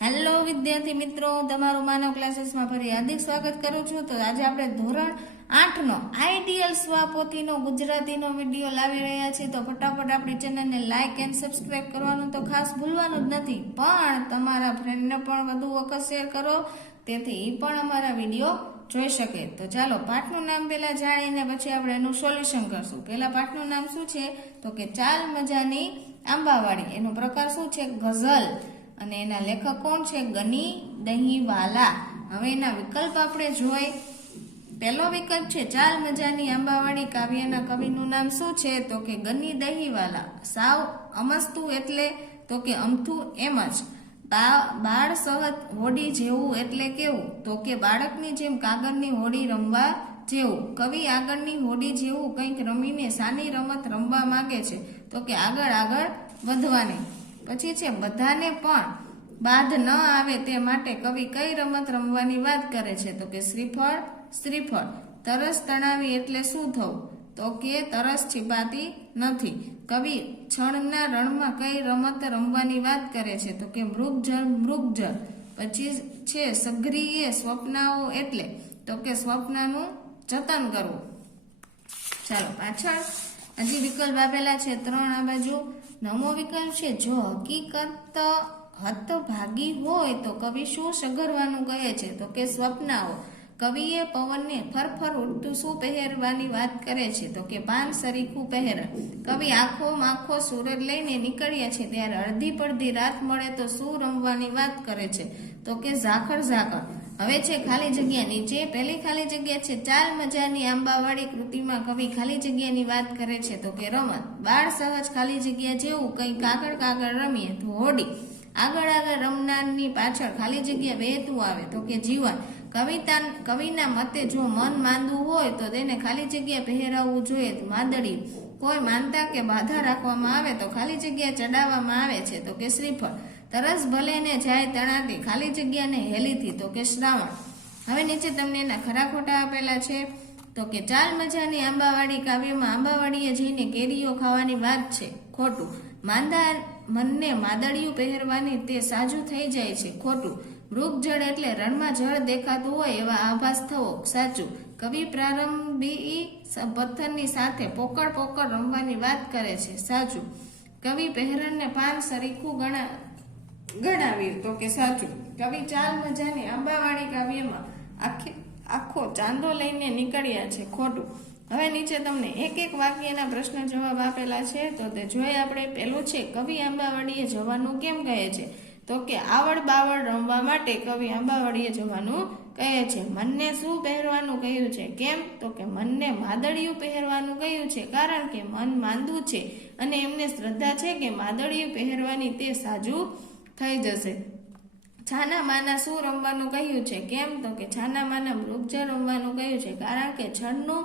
Hello વિદ્યાર્થી મિત્રો, તમારું માનવ ક્લાસીસમાં ફરી હાર્દિક સ્વાગત કરું છું. તો આજે આપણે ધોરણ 8 નો આઈડિયલ સ્વાપોથીનો ગુજરાતીનો વિડીયો લાવી રહ્યા છીએ. તો ફટાફટ આપણી ચેનલને લાઈક એન્ડ સબસ્ક્રાઇબ કરવાનું તો ખાસ ભૂલવાનું જ નથી, પણ તમારા ફ્રેન્ડને પણ વધુ વખત શેર કરો તેથી એ પણ અમારા વિડીયો જોઈ શકે. તો ચાલો પાઠનું નામ પહેલા જાણીને પછી આપણે એનું સોલ્યુશન કરશું. પહેલા પાઠનું નામ શું છે? તો કે ચાલ મજાની આંબાવાડી. એનો પ્રકાર શું છે? ગઝલ. અને એના લેખક કોણ છે? ગની દહીવાલા. હવે એના વિકલ્પ આપણે જોઈ. પહેલો વિકલ્પ છે ચાલ મજાની આંબાવાડી કાવ્યના કવિનું નામ શું છે? તો કે ગની દહીવાલા. સાવ અમસ્તું એટલે તો કે અમથું એમ જ. બાળ સહજ હોડી જેવું એટલે કેવું? તો કે બાળકની જેમ કાગળની હોડી રમવા જેવું. કવિ આગળની હોડી જેવું કંઈક રમીને સાની રમત રમવા માંગે છે. તો કે આગળ આગળ વધવાની. પછી છે બધાને પણ બાધ ન આવે તે માટે કવિ કઈ રમત રમવાની વાત કરે છે? તો કે શ્રીફળ શ્રીફળ. તરસ તણાવી એટલે શું થવું? તો કે તરસ છીપાતી નથી. કવિ છણના રણમાં કઈ રમત રમવાની વાત કરે છે? તો કે મૃગજળ મૃગજળ. પછી છે સઘરીએ સ્વપ્નાઓ એટલે? તો કે સ્વપ્નનું જતન કરવું. ચાલો પાછળ હજી વિકલ્પ આપેલા છે 3 આ બાજુ. 9મો વિકલ્પ છે જો હકીકત હતભાગી હોય તો કવિ શું સગરવાનું કહે છે? તો કે સ્વપ્નાઓ. કવિએ પવનને ફરફર ઉડતું શું પહેરવાની વાત કરે છે? તો કે પાન સરીખું પહેરણ. કવિ આખો માખો સૂરજ લઈને નીકળ્યા છે ત્યારે અડધી પડધી રાત મળે તો શું રમવાની વાત કરે છે? તો કે ઝાકળ ઝાકળ. હવે છે ખાલી જગ્યા નીચે. પહેલી ખાલી જગ્યા છે ચાલ મજાની આંબાવાડી કૃતિમાં કવિ ખાલી જગ્યાની વાત કરે છે? તો કે રમત. બાળ સહજ ખાલી જગ્યા જેવું કંઈ કાગળ કાગળ રમીએ તો હોડી. આગળ આગળ રમનારની પાછળ ખાલી જગ્યા વહેતું આવે તો કે જીવન. કવિના મતે જો મન માંદું હોય તો તેને ખાલી જગ્યા પહેરાવવું જોઈએ તો માદડી. કોઈ માનતા કે બાધા રાખવામાં આવે તો ખાલી જગ્યા ચડાવવામાં આવે છે? તો કે શ્રીફળ. તરસ ભલે ને જાય તણાતી ખાલી જગ્યાને હેલીથી? તો કે શ્રાવણ. હવે નીચે તમને એના ખરા ખોટા આપેલા છે. તો કે ચાલ મજાની આંબાવાડી કાવ્યમાં આંબાવાડીએ જઈને કેરીઓ ખાવાની વાત છે. ખોટું. માંદા મનને માદડિયું પહેરવાની તે સાજું થઈ જાય છે. ખોટું. મૃગજળ એટલે રણમાં જળ દેખાતું હોય એવા આભાસ થવો. સાચું. કવિ પ્રારંભી પથ્થરની સાથે પોકળ પોકળ રમવાની વાત કરે છે. સાચું. કવિ પહેરણને પાન સરીખું ગણાવ્યું. તો કે સાચું. કવિ ચાલ મજાની આંબાવાડી કાવ્યમાં આખો ચાંદો લઈને નીકળ્યા છે. ખોટું. હવે નીચે તમને એક એક વાક્યના પ્રશ્ન જવાબ આપેલા છે તો તે જોઈએ આપણે. પહેલું છે કવિ આંબાવાડીએ જવાનું કેમ કહે છે? તો કે આવડ બાવડ રમવા માટે કવિ આંબાવાડીએ જવાનું કહે છે. મનને શું પહેરવાનું કહ્યું છે? કેમ? તો કે મનને માદડિયું પહેરવાનું કહ્યું છે કારણ કે મન માંદું છે અને એમને શ્રદ્ધા છે કે માદડિયું પહેરવાની તે સાજું થઈ જશે. છાના માના શું રમવાનું કહ્યું છે? કેમ? તો કે છાના માના મૃગજળ રમવાનું કહ્યું છે કારણ કે છણનું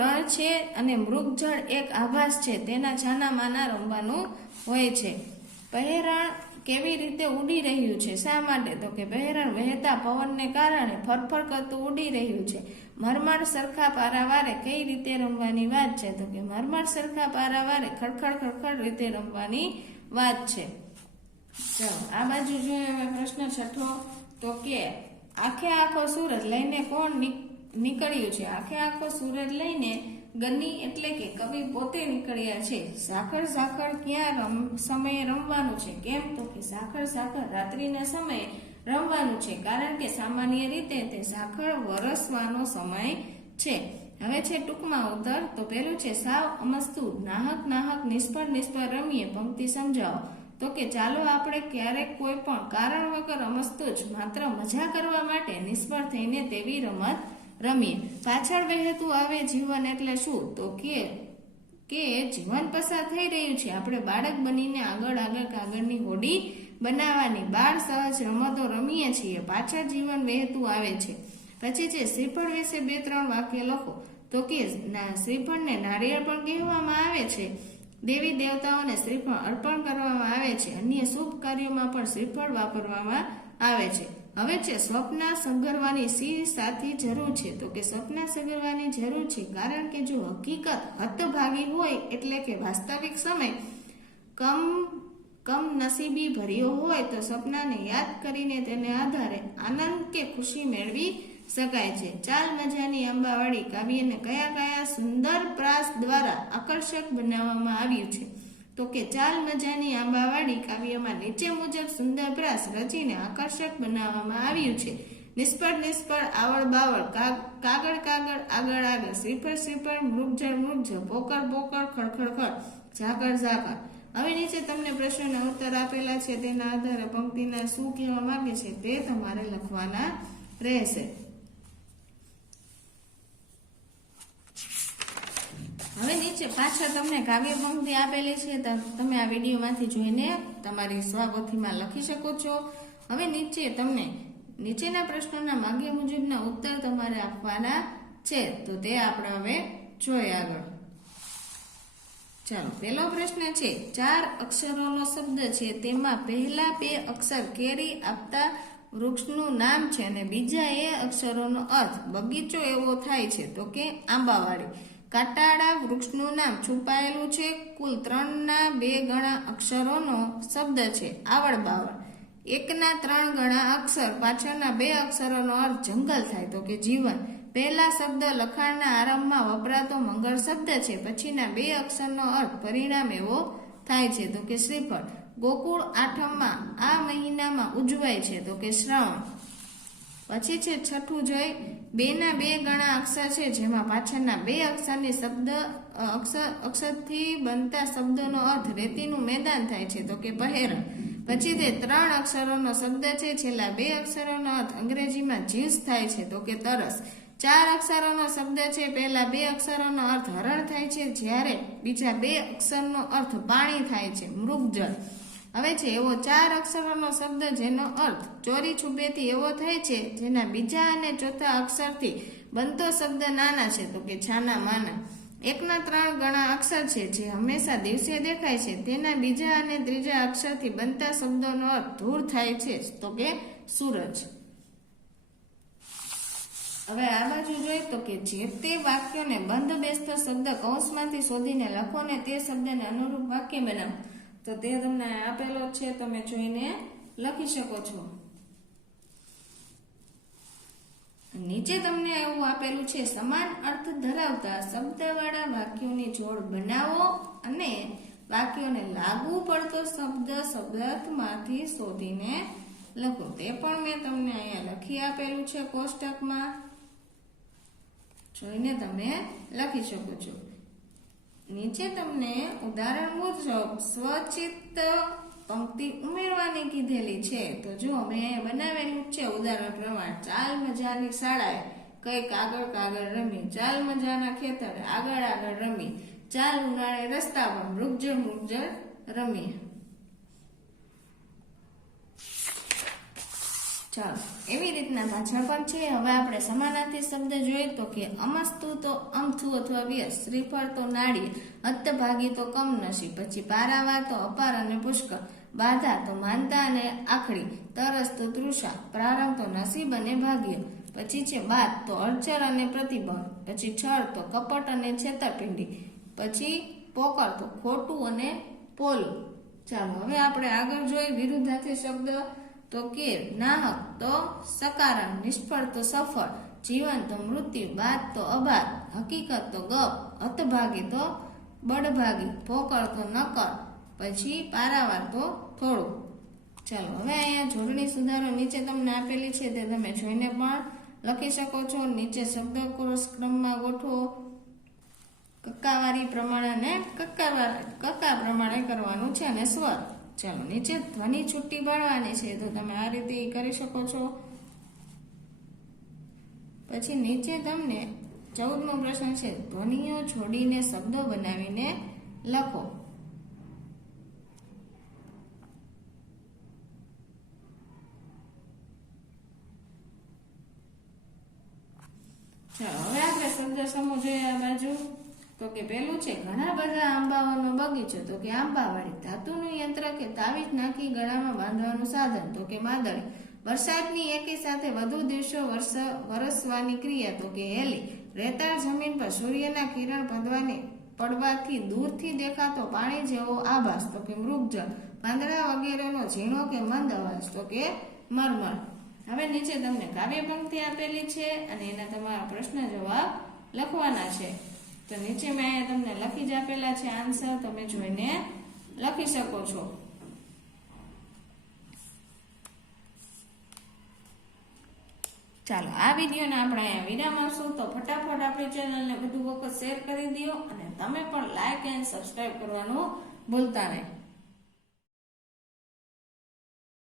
રણ છે અને મૃગજળ એક આભાસ છે તેના છાના માના રમવાનું હોય છે. પહેરણ કેવી રીતે ઉડી રહ્યું છે? શા માટે? તો કે પહેરણ વહેતા પવનને કારણે ફરફર કરતું ઉડી રહ્યું છે. મરમર સરખા પારાવારે કઈ રીતે રમવાની વાત છે? તો કે મરમર સરખા પારાવારે ખડખડ ખડખડ રીતે રમવાની વાત છે. ચાલો આ બાજુ જોઈએ હવે પ્રશ્ન 6. તો કે આખે આખો સૂરજ લઈને કોણ નીકળ્યું છે? આખે આખો સૂરજ લઈને ગની એટલે કે કવિ પોતે નીકળ્યા છે. સાખર સાખર ક્યાં સમયે રમવાનું છે? કેમ? તો કે સાખર સાખર રાત્રિના સમયે રમવાનું છે કારણ કે સામાન્ય રીતે તે સાખર વરસવાનો સમય છે. હવે છે ટૂંકમાં ઉત્તર. તો પેલું છે સાવ અમસ્તું નાહક નાહક નિષ્ફળ નિષ્ફળ રમીએ. પંક્તિ સમજાવો. તો કે ચાલો આપણે ક્યારેક કોઈ પણ કારણ વગર અમસ્તું જ માત્ર મજા કરવા માટે નિષ્ફળ થઈને તેવી રમત રમીએ. પાછળ વહેતું આવે જીવન એટલે શું? તો કે જીવન પસાર થઈ રહ્યું છે. આપણે બાળક બનીને આગળ આગળ કાગળની હોડી બનાવવાની બાળ સહજ રમતો રમીએ છીએ. પાછળ જીવન વહેતું આવે છે. પછી છે શ્રીફળ વિશે 2-3 વાક્ય લખો. તો કે શ્રીફળને નારિયેળ પણ કહેવામાં આવે છે. દેવી દેવતાઓને શ્રીફળ અર્પણ કરવામાં આવે છે. અન્ય શુભ કાર્યોમાં પણ શ્રીફળ વાપરવામાં આવે છે. હવે છે સ્વપ્ન સંગરવાની સી સાથી જરૂર છે? તો કે સ્વપ્ન સંગરવાની જરૂર છે કારણ કે જો હકીકત હતભાગી હોય એટલે કે વાસ્તવિક સમય કમ કમનસીબી ભર્યો હોય તો સપનાને યાદ કરીને તેને આધારે આનંદ કે ખુશી મેળવી શકાય છે. ચાલ મજાની આંબાવાળી કાવ્યને કયા કયા સુંદર પ્રાસ દ્વારા આકર્ષક બનાવવામાં આવ્યું છે? તો કે ચાલ મજાની આંબાવાળી કાવ્યમાં નીચે મુજબ સુંદર પ્રાસ રચીને આકર્ષક બનાવવામાં આવ્યું છે. નિષ્ફળ નિષ્ફળ, આવળ બાવળ, કાગળ કાગળ, આગળ આગળ, શ્રીફળ શ્રીફળ, મૃગજળ મૃગજળ, પોકળ પોકળ, ખડખડ ખડ, ઝાકળ ઝાકળ. હવે નીચે તમને પ્રશ્નના ઉત્તર આપેલા છે, તેના આધારે પંક્તિના શું કહેવા માંગે છે તે તમારે લખવાના રહેશે. હવે નીચે પાછળ તમને કાવ્ય પંક્તિ આપેલી છે, તમે આ વિડીયોમાંથી જોઈને તમારી સ્વપોથીમાં લખી શકો છો. હવે નીચે તમને નીચેના પ્રશ્નોના માંગ્યા મુજબના ઉત્તર તમારે આપવાના છે, તો તે આપણે હવે જોઈએ આગળ. ચાલો, પહેલો પ્રશ્ન છે, 4 અક્ષરોનો શબ્દ છે, તેમાં પહેલા 2 અક્ષર કેરી આપતા વૃક્ષનું નામ છે અને બીજા એ અક્ષરોનો અર્થ બગીચો એવો થાય છે, તો કે આંબાવાડી. કાંટાળા વૃક્ષનું નામ છુપાયેલું છે. કુલ 3 ના 2 ગણા અક્ષરોનો શબ્દ છે આવળ બાવળ. 1 ના 3 ગણા અક્ષર પાછળના 2 અક્ષરોનો અર્થ જંગલ થાય, તો કે જીવન. પહેલા શબ્દ લખાણના આરંભમાં વપરાતો મંગળ શબ્દ છે, પછીના 2 અક્ષરનો અર્થ પરિણામ એવો થાય છે, તો કે શ્રીફળ. ગોકુળ આઠમમાં આ મહિનામાં ઉજવાય છે, તો કે શ્રાવણ. પછી છે છઠ્ઠું જય. 2 ના 2 ગણા અક્ષર છે, જેમાં પાછળના 2 અક્ષરની અક્ષરથી બનતા શબ્દનો અર્થ રેતીનું મેદાન થાય છે, તો કે પહેરણ. પછી તે 3 અક્ષરોનો શબ્દ છે, છેલ્લા 2 અક્ષરોનો અર્થ અંગ્રેજીમાં જીવ્સ થાય છે, તો કે તરસ. 4 અક્ષરોનો શબ્દ છે, પહેલા 2 અક્ષરોનો અર્થ હરણ થાય છે, જ્યારે બીજા 2 અક્ષરનો અર્થ પાણી થાય છે, મૃગજળ. હવે છે એવો 4 અક્ષરોનો શબ્દ જેનો અર્થ ચોરી છુપેથી એવો થાય છે, જેના બીજા અને ચોથા અક્ષરથી બનતો શબ્દ નાના છે, તો કે છાના માના. 1 ના 3 ગણા અક્ષર છે, જે હંમેશા દિવસે દેખાય છે, તેના બીજા અને ત્રીજા અક્ષરથી બનતા શબ્દોનો અર્થ ધૂળ થાય છે, તો કે સૂરજ. હવે આ બાજુ જોઈએ તો કે જે તે વાક્યોને બંધ બેસતો શબ્દ કૌંસમાંથી શોધીને લખો ને તે શબ્દને અનુરૂપ વાક્ય બનાવો. તો તે તમને આપેલો છે, તમે જોઈને લખી શકો છો. નીચે તમને એવું આપેલું છે, સમાન અર્થ ધરાવતા શબ્દવાળા વાક્યોની જોડ બનાવો અને વાક્યોને લાગુ પડતો શબ્દ શબ્દાર્થમાંથી શોધીને લખો. તે પણ મેં તમને અહીંયા લખી આપેલું છે કોષ્ટકમાં, જોઈને તમે લખી શકો છો. નીચે તમને ઉદાહરણ મુજબ સ્વચિત પંક્તિ ઉમેરવાની કીધેલી છે, તો જો મેં બનાવેલું છે ઉદાહરણ પ્રમાણે. ચાલ મજાની શાળાએ કઈ કાગળ કાગળ રમી, ચાલ મજાના ખેતરે આગળ આગળ રમી, ચાલ ઉનાળે રસ્તા પર મૃગજળ મૃગજળ રમી. ચાલો, એવી રીતના પાછળ પણ છે. હવે આપણે સમાનાર્થી શબ્દ જોઈએ તો કે અમસ્તુ તો અમથું અથવા વ્યસ, શ્રીફળ તો નાળિયેર, હતભાગી તો કમનસીબ, પછી પારાવાર તો અપાર અને પુષ્કળ, બાધા તો માનતા અને આખડી, તરસ તો તૃષા, પ્રારંભ તો નસીબ અને ભાગ્ય, પછી છે બાદ તો અડચર અને પ્રતિભાવ, પછી છળ તો કપટ અને છેતરપિંડી, પછી પોકળ તો ખોટું અને પોલું. ચાલો, હવે આપણે આગળ જોઈએ વિરુદ્ધાર્થી શબ્દ. તો કે નાહક તો સકારણ, નિષ્ફળ તો સફળ, જીવન તો મૃત્યુ, બાદ તો અબાદ, હકીકત તો ગપ, હતભાગી તો બળભાગી, પોકળ તો નકર, પછી પારાવાર તો થોડું. ચાલો, હવે અહીંયા જોડણી સુધારો નીચે તમને આપેલી છે, તે તમે જોઈને પણ લખી શકો છો. નીચે શબ્દકોશ ક્રમમાં ગોઠવો. કક્કાવારી પ્રમાણે અને કક્કા પ્રમાણે કરવાનું છે અને સ્વર. ચાલો, નીચે ધ્વનિ છુટ્ટી પાડવાની છે, તો તમે આ રીતે કરી શકો છો. પછી નીચે તમને 14મો પ્રશ્ન છે, ધ્વનિઓ જોડીને શબ્દો બનાવીને લખો. ચાલો, હવે આપણે શબ્દ સમૂહ જોઈએ આ બાજુ. તો કે પેલું છે, ઘણા બધા આંબાઓનો બગીચો, તો કે આંબાવાડી. ધાતુનું યંત્ર કે તાવીજ નાખી ગળામાં બાંધવાનું સાધન, તો કે માદળી. વરસાદની એકી સાથે વધુ દિવસો વરસવાની ક્રિયા, તો કે હેલી. રેતાળ જમીન પર સૂર્યના કિરણ પડવાથી દૂરથી દેખાતો પાણી જેવો આભાસ, તો કે મૃગજળ. પાંદડા વગેરેનો ઝીણો કે મંદ અવાજ તો કે મરમર. હવે નીચે તમને કાવ્ય પંક્તિ આપેલી છે અને એના તમારા પ્રશ્ન જવાબ લખવાના છે. તો નીચે મેં અહીંયા તમને લખી જ આપેલા છે આન્સર, તમે જોઈને લખી શકો છો. ચાલો આ વિડીયોને આપણે અહીંયા વિરામ આપશું. તો ફટાફટ આપણી ચેનલને બધું વખત શેર કરી દો અને તમે પણ લાઈક એન્ડ સબસ્ક્રાઇબ કરવાનું ભૂલતા નહીં.